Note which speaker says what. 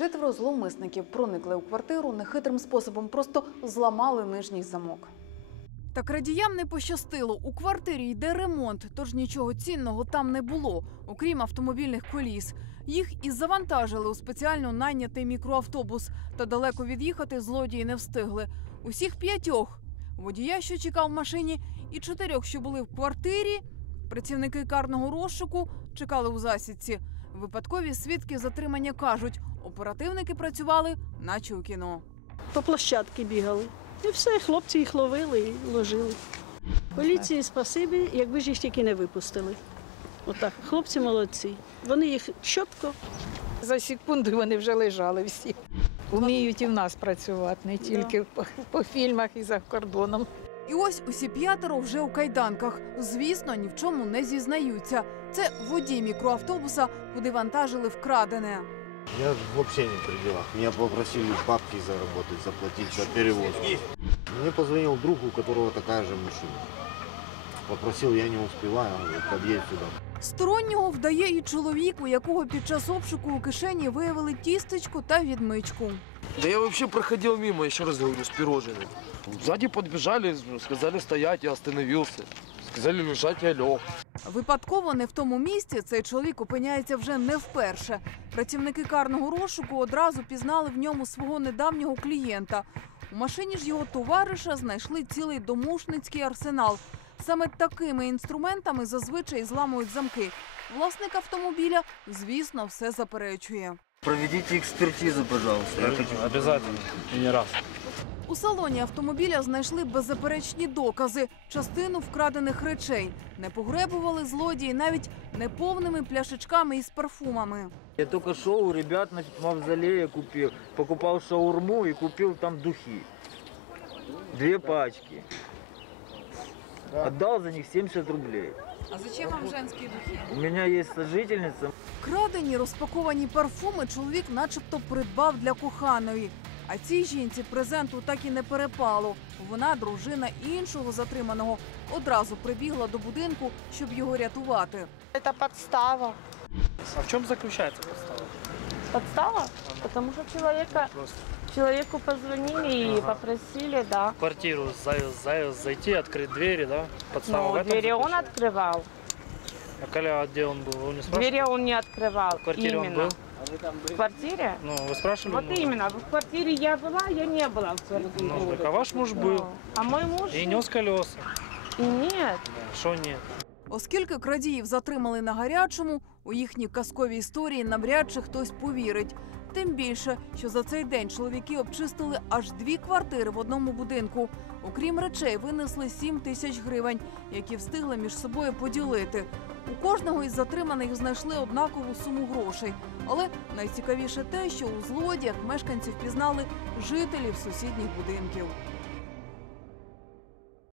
Speaker 1: Четверо зловмисників проникли у квартиру нехитрим способом, просто зламали нижній замок. Та крадіям не пощастило. У квартирі йде ремонт, тож нічого цінного там не було, окрім автомобільних коліс. Їх і завантажили у спеціально найнятий мікроавтобус. Та далеко від'їхати злодії не встигли. Усіх п'ятьох водія, що чекав в машині, і чотирьох, що були в квартирі. Працівники карного розшуку чекали у засідці. Випадкові свідки затримання кажуть, оперативники працювали, наче у кіно.
Speaker 2: по площадці бігали. І все, хлопці їх ловили і ложили. Поліції спасибі, якби ж їх тільки не випустили. Отак, хлопці молодці. Вони їх чітко
Speaker 3: За секунду вони вже лежали всі. Вміють і в нас працювати, не тільки по, по фільмах і за кордоном.
Speaker 1: І ось усі п'ятеро вже у кайданках. Звісно, ні в чому не зізнаються. Це водій мікроавтобуса, куди вантажили вкрадене.
Speaker 4: Я вообще не при делах. Меня попросили бабки заработать, заплатить за перевозку. Мне позвонил друг, у которого такая же машина. Попросил, я не успеваю, он говорит, подъедь сюда.
Speaker 1: Стороннього вдає і чоловік, у якого під час обшуку у кишені виявили тістечко та відмичку.
Speaker 5: Да я вообще проходил мимо, еще раз говорю, с пирожными. Сзади подбежали, сказали стоять, я остановился. Сказали лежать, я лег.
Speaker 1: Випадково не в тому місці цей чоловік опиняється вже не вперше. Працівники карного розшуку одразу пізнали в ньому свого недавнього клієнта. У машині ж його товариша знайшли цілий домушницький арсенал. Саме такими інструментами зазвичай зламують замки. Власник автомобіля, звісно, все заперечує.
Speaker 6: Проведите экспертизу, пожалуйста.
Speaker 7: Обязательно. И не раз.
Speaker 1: У салоні автомобіля знайшли беззаперечні докази, частину вкрадених речей. Не погребували злодії навіть неповними пляшечками із парфумами.
Speaker 6: Я только шел у ребят на мавзолее купил. Покупал шаурму и купил там духи. Две пачки. Отдал за них 70 рублей.
Speaker 1: А зачем вам женські духи?
Speaker 6: У меня есть сожительница.
Speaker 1: Крадені розпаковані парфуми чоловік, начебто, придбав для коханої. А цій жінці презенту так і не перепало. Вона, дружина іншого затриманого, одразу прибігла до будинку, щоб його рятувати.
Speaker 8: Это подстава.
Speaker 7: А в чем заключается подстава?
Speaker 8: Подстава? Потому что человека,
Speaker 7: Просто
Speaker 8: человеку позвонили и попросили, да.
Speaker 7: в квартиру за- за- зайти, открыть двери, да? Подстава в
Speaker 8: Ну,
Speaker 7: этом
Speaker 8: двери он
Speaker 7: заключается?
Speaker 8: открывал.
Speaker 7: А Коля, где он был? Вы не спрашивали?
Speaker 8: Двери он не открывал.
Speaker 7: В квартире он
Speaker 8: именно.
Speaker 7: был?
Speaker 8: В квартире?
Speaker 7: Ну, вы спрашивали?
Speaker 8: Вот
Speaker 7: мужа?
Speaker 8: именно. В квартире я была, я не была в квартире.
Speaker 7: Ну, так а ваш муж был.
Speaker 8: Ну, А мой муж?
Speaker 7: И нес колеса.
Speaker 8: Нет.
Speaker 7: Что нет?
Speaker 1: Оскільки крадіїв затримали на гарячому, у їхні казкові історії навряд чи хтось повірить. Тим більше, що за цей день чоловіки обчистили аж дві квартири в одному будинку. Окрім речей, винесли 7 тисяч гривень, які встигли між собою поділити. У кожного із затриманих знайшли однакову суму грошей. Але найцікавіше те, що у злодіях мешканців пізнали жителів сусідніх будинків.